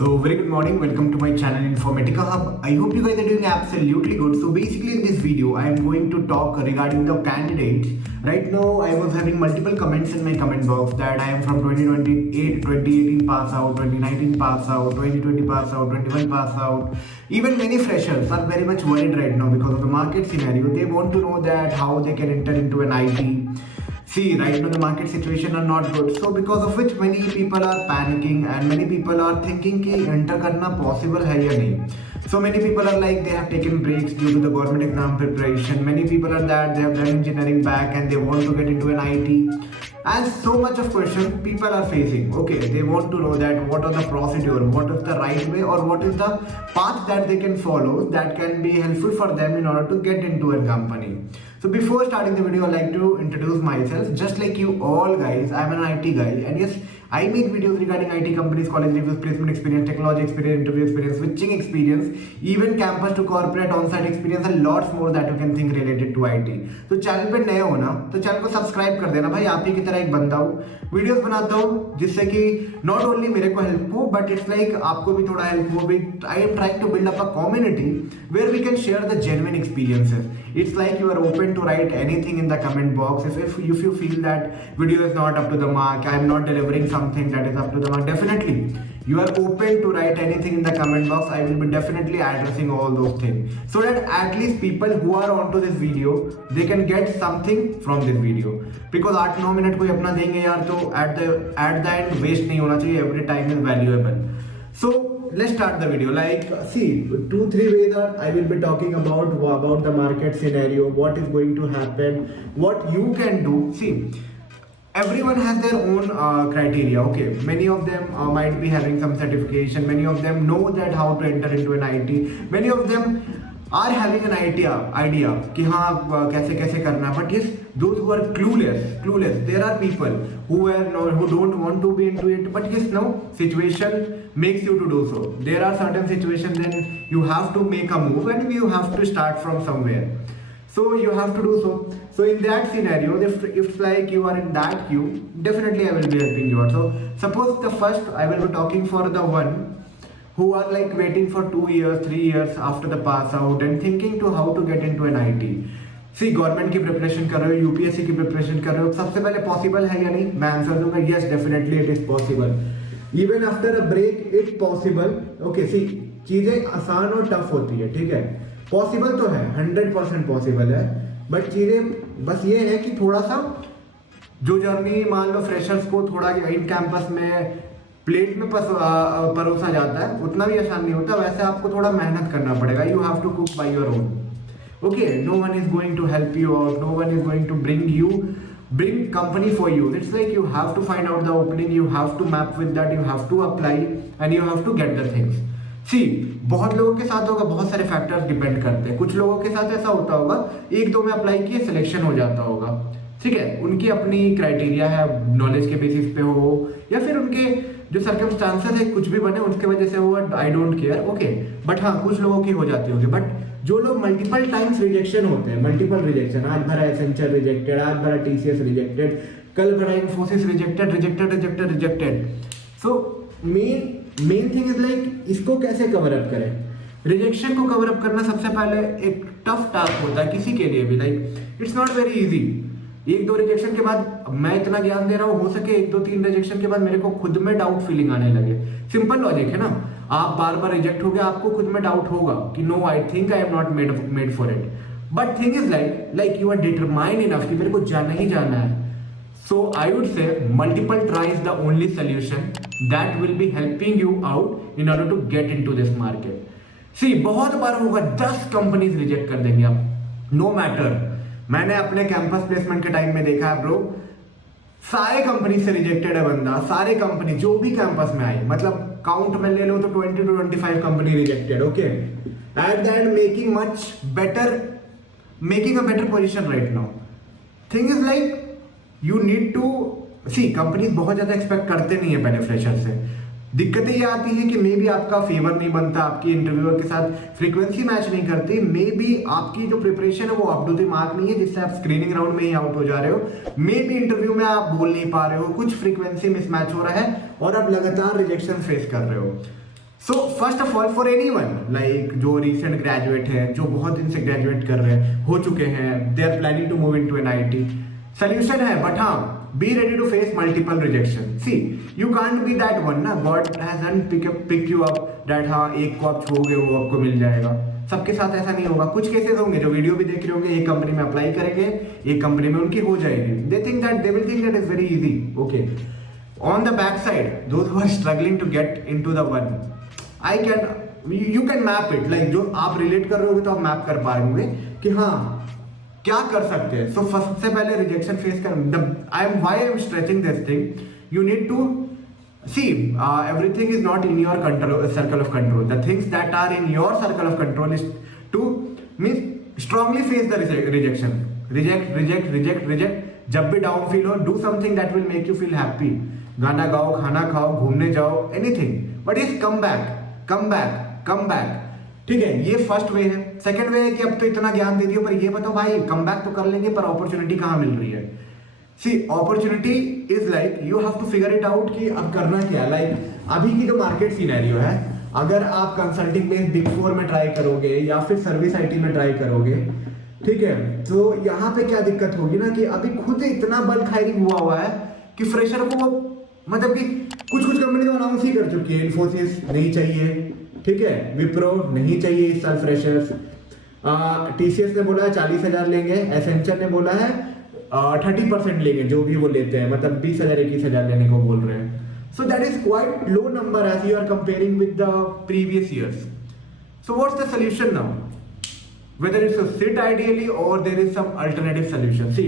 So very good morning, welcome to my channel Informatica Hub. I hope you guys are doing absolutely good. So basically in this video I am going to talk regarding the candidates. Right now I was having multiple comments in my comment box that I am from 2018 pass out, 2019 pass out, 2020 pass out, 21 pass out. Even many freshers are very much worried right now because of the market scenario. They want to know that how they can enter into an IT. See, right now the market situation are not good. So because of which many people are panicking and many people are thinking कि enter करना possible है या नहीं. So many people are like they have taken breaks due to the government exam preparation. Many people are that they have done engineering back and they want to get into an IT. And so much of questions people are facing. Okay, they want to know that what are the procedure, what is the right way or what is the path that they can follow that can be helpful for them in order to get into a company. So before starting the video, I'd like to introduce myself. Just like you all guys, I'm an IT guy and yes, I make videos regarding IT companies, college reviews, placement experience, technology experience, interview experience, switching experience, even campus to corporate on-site experience and lots more that you can think related to IT. तो channel पे नए हो ना तो channel को subscribe कर देना भाई, आप ही की तरह एक बंदा हूँ, वीडियोस बनाता हूँ जिससे कि नॉट ओनली मेरे को हेल्प हो बट इट्स लाइक आपको भी थोड़ा हेल्प हो. I am trying to build up a community where we can share the genuine experiences. It's like you are open to write anything in the comment box. If you feel that video is not up to the mark, I am not delivering something that is up to the mark, definitely you are open to write anything in the comment box. I will be definitely addressing all those things so that at least people who are onto this video they can get something from this video. Because 8-9 minute कोई अपना देंगे यार तो at the end waste नहीं होना चाहिए. Every time is valuable. So let's start the video. Like, see, 2-3 ways that I will be talking about the market scenario, what is going to happen, what you can do. See, everyone has their own criteria. Okay, many of them might be having some certification, many of them know that how to enter into an IT, many of them are having an idea कि हाँ कैसे कैसे करना. But yes, those who are clueless, there are people who don't want to be into it, but yes, no, situation makes you to do so. There are certain situations then you have to make a move and you have to start from somewhere. So you have to do so. So in that scenario, if it's like you are in that queue, definitely I will be helping you out. So suppose the first I will be talking for the one who are like waiting for 2 years, 3 years after the pass out and thinking to how to get into an IT. See government की preparation कर रहे हो, UPSC की preparation कर रहे हो, सबसे पहले पॉसिबल है या नहीं? मैं आंसर दूंगा yes, definitely it is possible. Even after a break it possible. Okay, see चीजें आसान और टफ होती है, ठीक है, पॉसिबल तो है, 100% पॉसिबल है, बट चीजें बस ये है कि थोड़ा सा जो जर्नी मान लो फ्रेशर्स को थोड़ा इन कैंपस में प्लेट में परोसा जाता है उतना भी आसान नहीं होता. वैसे आपको थोड़ा मेहनत करना पड़ेगा. You have to cook by your own. Okay, no one is going to help you out, no one is going to bring company for you. It's like you have to find out the opening, you have to map with that, you have to apply and you have to get the things. See, बहुत लोगों के साथ होगा, बहुत सारे factors depend करते हैं. कुछ लोगों के साथ ऐसा होता होगा 1-2 में अप्लाई किए सिलेक्शन हो जाता होगा, ठीक है, उनकी अपनी क्राइटेरिया है, नॉलेज के बेसिस पे हो या फिर उनके जो सर्कमस्टांसेस है कुछ भी बने उसके वजह से हो, I don't care. Okay, but हाँ कुछ लोगों की हो जाती होगी. बट जो लोग मल्टीपल टाइम्स रिजेक्शन होते हैं, मल्टीपल रिजेक्शन, आज भरा एसेंचर रिजेक्टेड, आज भरा टीसीएस रिजेक्टेड, कल भरा Infosys rejected. So main thing is like इसको कैसे कवर अप करें. रिजेक्शन को कवर अप करना सबसे पहले एक टफ टास्क होता है किसी के लिए भी. Like it's not very easy. 1-2 rejection के बाद मैं इतना ज्ञान दे रहा हूँ, हो सके 1-2-3 रिजेक्शन के बाद मेरे को खुद में डाउट फीलिंग आने लगे. सिंपल लॉजिक है ना, आप बार बार रिजेक्ट हो गए, आपको खुद में डाउट होगा कि no I think I am not made for it. But thing is like you are determined enough कि मेरे को जाना ही जाना है. So I would say multiple try is the only solution that will be helping you out in order to get into this market. See बहुत बार होगा 10 कंपनीज रिजेक्ट कर देंगे आप, नो मैटर. मैंने अपने कैंपस प्लेसमेंट के टाइम में देखा है ब्रो, सारे कंपनी से रिजेक्टेड है बंदा, सारे कंपनी जो भी कैंपस में आई, मतलब काउंट में ले लो तो 20 to 25 company rejected. Okay, at the end making a better position right now. Thing is like you need to see, companies बहुत ज्यादा एक्सपेक्ट करते नहीं है पहले फ्रेशर से. दिक्कतें ये आती है कि मे बी आपका फेवर नहीं बनता, आपकी इंटरव्यूअर के साथ फ्रीक्वेंसी मैच नहीं करती, मे बी आपकी जो प्रिपरेशन है वो अप टू द मार्क नहीं है जिससे आप स्क्रीनिंग राउंड में ही आउट हो जा रहे हो, मे बी इंटरव्यू में आप बोल नहीं पा रहे हो, कुछ फ्रीक्वेंसी मिसमैच हो रहा है और आप लगातार रिजेक्शन फेस कर रहे हो. So first of all for anyone like जो रिसेंट ग्रेजुएट है, जो बहुत दिन से ग्रेजुएट कर रहे हैं, हो चुके हैं, they are planning to move into an IT, solution है, बट हाँ be ready to face multiple rejection. See, you can't be that one ना, God hasn't picked you up that हाँ एक को आप छोड़ोगे वो आपको मिल जाएगा. सबके साथ ऐसा नहीं होगा. कुछ केसेस होंगे जो वीडियो भी देख रहे होंगे, एक कंपनी में अप्लाई करेंगे, एक कंपनी में उनकी हो जाएगी. They think that they will think that is very easy. Okay. On the back side, those who are struggling to get into the one, you can map it. Like जो आप relate कर रहे होगे तो आप मैप कर पाएंगे कि हाँ क्या कर सकते हैं. सो सबसे पहले रिजेक्शन फेस कर. Why I am stretching this thing, you need to see everything is not in your control, circle of control. The things that are in your circle of control is to means strongly face the rejection. Reject reject reject reject. जब भी down feel हो, do something that will make you feel happy. गाना गाओ, खाना खाओ, घूमने जाओ, anything, but is come back, come back, come back. ठीक है, ये फर्स्ट वे है. सेकंड वे है कि अब तो इतना ज्ञान दे दियो, पर ये बताओ भाई कम बैक तो कर लेंगे, पर अपॉर्चुनिटी कहाँ मिल रही है. See opportunity is like you have to figure it out कि अब करना क्या. लाइक अभी की जो मार्केट सिनेरियो है, अगर आप कंसल्टिंग में बिग 4 में ट्राई करोगे या फिर सर्विस आईटी में ट्राई करोगे, ठीक है, तो यहाँ पे क्या दिक्कत होगी ना कि अभी खुद इतना बल्क हायरिंग हुआ है कि फ्रेशर को मतलब कि कुछ कंपनी तो अनाउंस ही कर चुकी है. इन्फोसिस नहीं चाहिए, ठीक है, विप्रो नहीं चाहिए इस साल फ्रेशर्स. टीसीएस ने बोला है 40,000 लेंगे, एसेंचर ने बोला है 30% लेंगे, जो भी वो लेते हैं, मतलब 20,000 21,000 लेने को बोल रहे हैं. So that is quite low number as you are comparing with the previous years. So what's the solution now, whether it's to sit ideally or there is some alternative solution. See,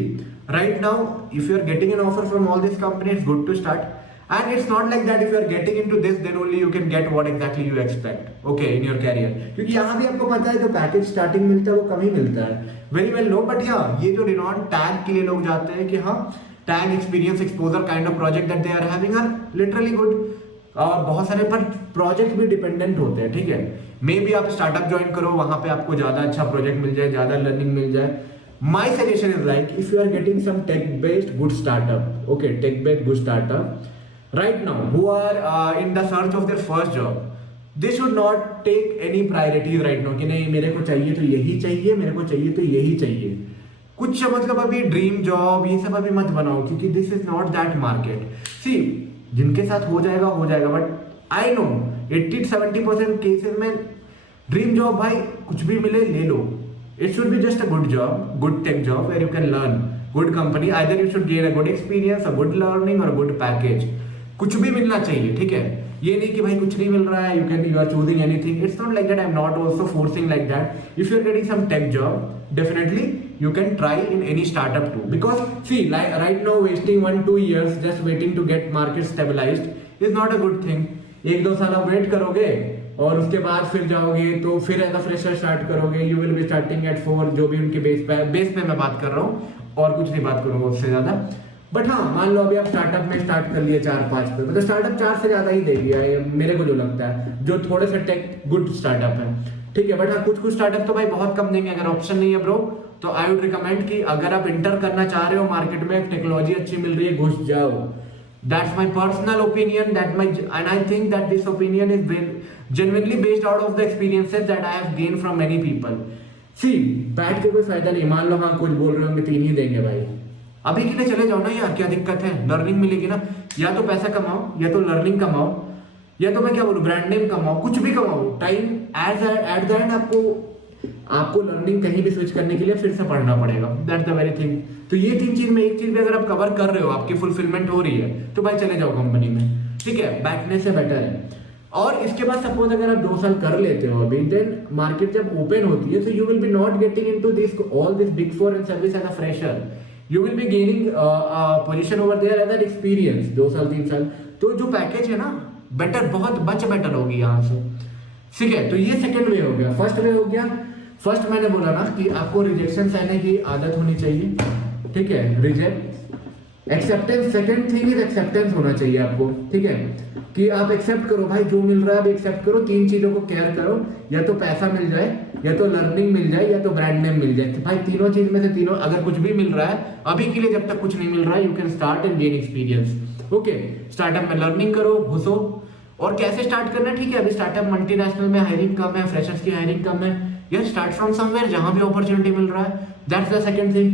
right now if you are getting an offer from all these companies, it's good to start. And it's not like that if you are getting into this then only you can get what exactly you expect, okay, in your career. क्योंकि यहाँ भी आपको पता है जो package starting मिलता है वो कम ही मिलता है. Very well know, but yeah, ये जो रिनॉन टैग के लिए लोग जाते हैं कि हाँ tag experience exposure kind of project that they are having are literally good. और बहुत सारे पर प्रोजेक्ट भी डिपेंडेंट होते हैं. ठीक है, मे बी आप स्टार्टअप ज्वाइन करो, वहां पे आपको ज्यादा अच्छा प्रोजेक्ट मिल जाए, ज्यादा लर्निंग मिल जाए. My suggestion is like if you are getting some tech based good startup, okay, tech based good startup right now who are in the search of their first job, they should not take any priorities right now कि नहीं मेरे को चाहिए तो यही चाहिए, मेरे को चाहिए तो यही चाहिए. कुछ मतलब अभी ड्रीम जॉब ये सब अभी मत बनाओ, क्योंकि this is not that market. See जिनके साथ हो जाएगा, बट आई नो 80-70% केसेस में ड्रीम जॉब भाई कुछ भी मिले ले लो. It should be just a good job, good tech job where you can learn, good company, either you should gain a good experience, a good learning और a good package. कुछ भी मिलना चाहिए, ठीक है, ये नहीं कि भाई कुछ नहीं मिल रहा है, you are choosing anything. It's not like that. I am not also forcing like that. If you are getting some tech job, definitely you can try in any startup too, because see like right now wasting 1-2 years just waiting to get market stabilized is not a good thing. 1-2 साल आप wait करोगे और उसके बाद फिर जाओगे तो फिर एज अ फ्रेशर स्टार्ट करोगे, you will be starting at 4, जो भी उनके बेस पे मैं बात कर रहा हूँ और कुछ नहीं बात करूंगा उससे ज्यादा. बट हाँ, मान लो अभी आप स्टार्टअप में स्टार्ट कर लिए 4-5 पे, मतलब स्टार्टअप 4 से ज्यादा ही देगी मेरे को जो लगता है, जो थोड़े से टेक गुड स्टार्टअप है. ठीक है, बट हाँ कुछ स्टार्टअप तो भाई बहुत कम देंगे. अगर ऑप्शन नहीं है ब्रो, तो आई वुड रिकमेंड कि अगर आप इंटर करना चाह रहे हो मार्केट में, टेक्नोलॉजी अच्छी मिल रही है, घुस जाओ. That's my personal opinion, and I think that this opinion is genuinely based out of the experiences that I have gained from many people. See, बैठ के कोई फायदा नहीं. मान लो हाँ कुछ बोल रहे होंगे 3 ही देंगे भाई, अभी के लिए चले जाओ ना यार, क्या दिक्कत है, लर्निंग मिलेगी ना. या तो पैसा कमाओ, या तो लर्निंग कमाओ, या तो मैं क्या बोलूँ ब्रांड नेम कमाओ, कुछ भी कमाओ. टाइम एट द एंड आपको लर्निंग कहीं भी स्विच करने के लिए फिर से पढ़ना पड़ेगा. That's the very thing. तो ये 3 चीज में एक चीज भी अगर आप कवर कर रहे हो, आपकी फुलफिलमेंट हो रही है, तो भाई चले जाओ कंपनी में. ठीक है, बैठने से बेटर है. और इसके बाद सपोज अगर आप 2 साल कर लेते हो अभी, देन मार्केट जब ओपन होती है, so you will be not getting into this all this big 4 and service as a fresher. You will be gaining position over there as an experience 2 साल 3 साल. तो जो पैकेज है ना बेटर, बहुत बेटर होगी यहाँ से. ठीक है, तो ये सेकंड वे हो गया. फर्स्ट वे हो गया, फर्स्ट मैंने बोला ना कि आपको रिजेक्शन सहने की आदत होनी चाहिए. ठीक है, reject acceptance. Second thing is acceptance होना चाहिए आपको. ठीक है, कि आप एक्सेप्ट करो भाई, जो मिल रहा है अभी एक्सेप्ट करो. 3 चीजों को केयर करो, या तो पैसा मिल जाए, या तो लर्निंग मिल जाए, या तो ब्रांड नेम मिल जाए. भाई तीनों चीज में से तीनों, अगर कुछ भी मिल रहा है अभी के लिए, जब तक कुछ नहीं मिल रहा है, you can start and gain experience. Okay, startup में लर्निंग करो, घुसो, और कैसे स्टार्ट करना है, ठीक है, अभी स्टार्टअप मल्टीनेशनल में हायरिंग कम है, फ्रेशर्स की हायरिंग कम है, यस स्टार्ट फ्रॉम समवेयर जहां भी अपॉर्चुनिटी मिल रहा है, that's the second thing.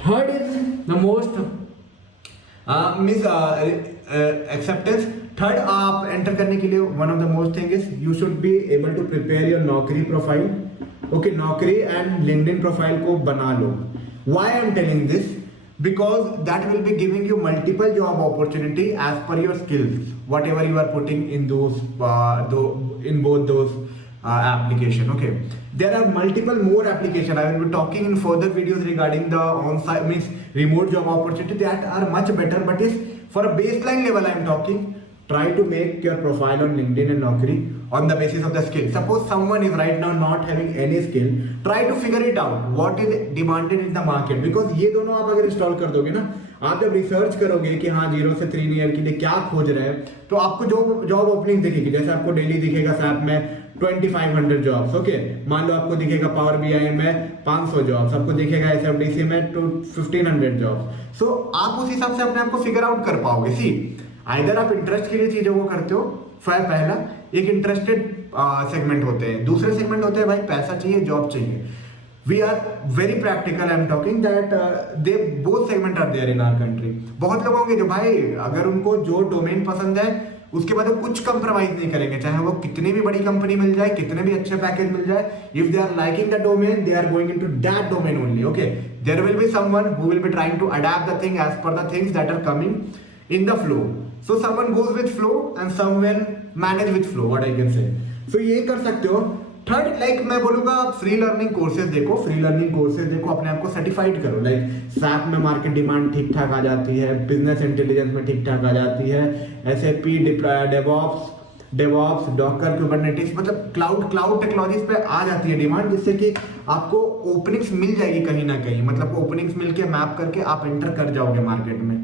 Third is the most miss acceptance. Third, आप एंटर करने के लिए one of the most thing is you should be able to prepare your Naukri profile. Okay, Naukri and LinkedIn profile को बना लो। Why I am telling this? Because that will be giving you multiple job opportunity as per your skills, whatever you are putting in those in both those application. Okay, there are multiple more application. I will be talking in further videos regarding the on-site means remote job opportunity that are much better, but is for a baseline level I am talking. Try to make your profile on LinkedIn and Naukri on the basis of the skill. Suppose someone is right now not having any skill, try to figure it out what is demanded in the market, because ये दोनों आप अगर install कर दोगे ना, आप जब research करोगे कि हाँ 0 से 3 ईयर के लिए क्या खोज रहे हैं, तो आपको जॉब ओपनिंग दिखेगी। जैसे आपको डेली दिखेगा सैप में 2500 जॉब्स, ओके, मान लो आपको दिखेगा पावर बीआई में 500 जॉब्स, आपको दिखेगा एसएफडीसी में 1500 जॉब्स। सो आप उस हिसाब से अपने आप को फिगर आउट कर पाओगे। सी आइदर आप इंटरेस्ट के लिए चीजों को करते हो, पहला एक इंटरेस्टेड सेगमेंट होते हैं, दूसरे सेगमेंट होते हैं भाई पैसा चाहिए, जॉब चाहिए। We are very practical, I am talking that they both segment are there in our country. बहुत लोग होंगे जो भाई अगर उनको जो डोमेन पसंद है उसके बाद वो कुछ कंप्रोमाइज नहीं करेंगे, चाहे वो कितनी भी बड़ी कंपनी मिल जाए, कितने भी अच्छे पैकेज मिल जाए। If they are liking the domain, they are going into that domain only. Okay, there will be someone who will be trying to adapt the thing as per the things that are coming in the flow. So someone goes with flow and someone manage with flow, what I can say. So ये कर सकते हो। Third, like मैं बोलूंगा free learning courses देखो, अपने आप को सर्टिफाइड करो। लाइक सैप में मार्केट डिमांड ठीक ठाक आ जाती है, बिजनेस इंटेलिजेंस में ठीक ठाक आ जाती है, एसएपी, डेवऑप्स, डॉकर, कुबरनेटिक्स, मतलब क्लाउड टेक्नोलॉजीज पे आ जाती है डिमांड, जिससे कि आपको ओपनिंग्स मिल जाएगी कहीं ना कहीं, मतलब ओपनिंग्स मिलके मैप करके आप एंटर कर जाओगे मार्केट में।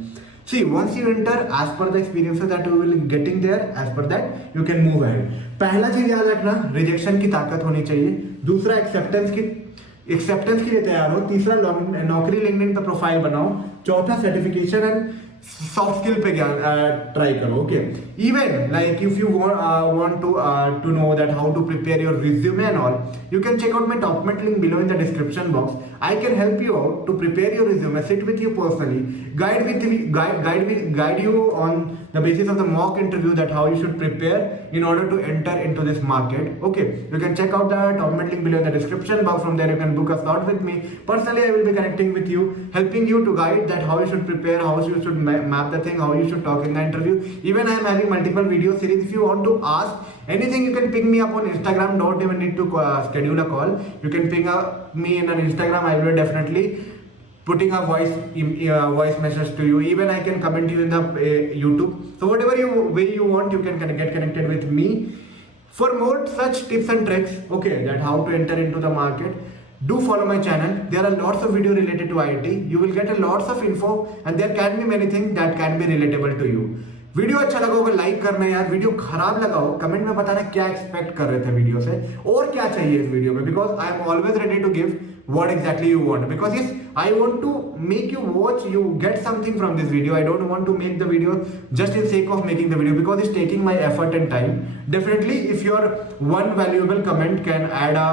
See, once you enter, as per the experiences that you will getting there, as per that you can move ahead. पहला चीज याद रखना, रिजेक्शन की ताकत होनी चाहिए। दूसरा, एक्सेप्टेंस के लिए तैयार हो। तीसरा, नौकरी लिंक्डइन पे प्रोफाइल बनाओ। चौथा, सर्टिफिकेशन एंड सॉफ्ट स्किल पे ट्राई करो। Okay, even like if you want to know that how to prepare your resume and all, you can check out my document link below in the description box. I can help you out to prepare your resume, sit with you personally, guide you on the basis of the mock interview that how you should prepare in order to enter into this market. Okay, you can check out the document link below in the description box. From there you can book a slot with me. Personally, I will be connecting with you, helping you to guide that how you should prepare, how you should map the thing, how you should talk in the interview. Even I am having multiple video series. If you want to ask anything, you can ping me up on Instagram. Don't even need to schedule a call. You can ping me in an Instagram. I will definitely putting a voice message to you. Even I can comment you in the YouTube. So whatever way you want, you can get connected with me for more such tips and tricks. Okay, that how to enter into the market. Do follow my channel. There are lots of video related to IT. You will get a lots of info, and there can be many things that can be relatable to you. Video अच्छा लगा होगा like करना यार, video खराब लगा हो comment में बताना क्या एक्सपेक्ट कर रहे थे वीडियो से और क्या चाहिए इस वीडियो में, because I am always ready to give what exactly you want, because yes, I want to make you watch, you get something from this video. I don't want to make the video just in sake of making the video, because it's taking my effort and time. Definitely if your one valuable comment can add a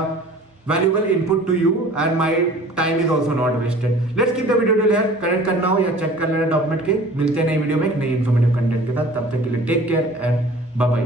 valuable input to you, and my time is also not wasted. Let's keep the video till here. Connect करना हो या check कर लेना document के। मिलते हैं नई video में एक नई इन्फॉर्मेटिव कंटेंट के साथ, तब तक के लिए take care and bye bye.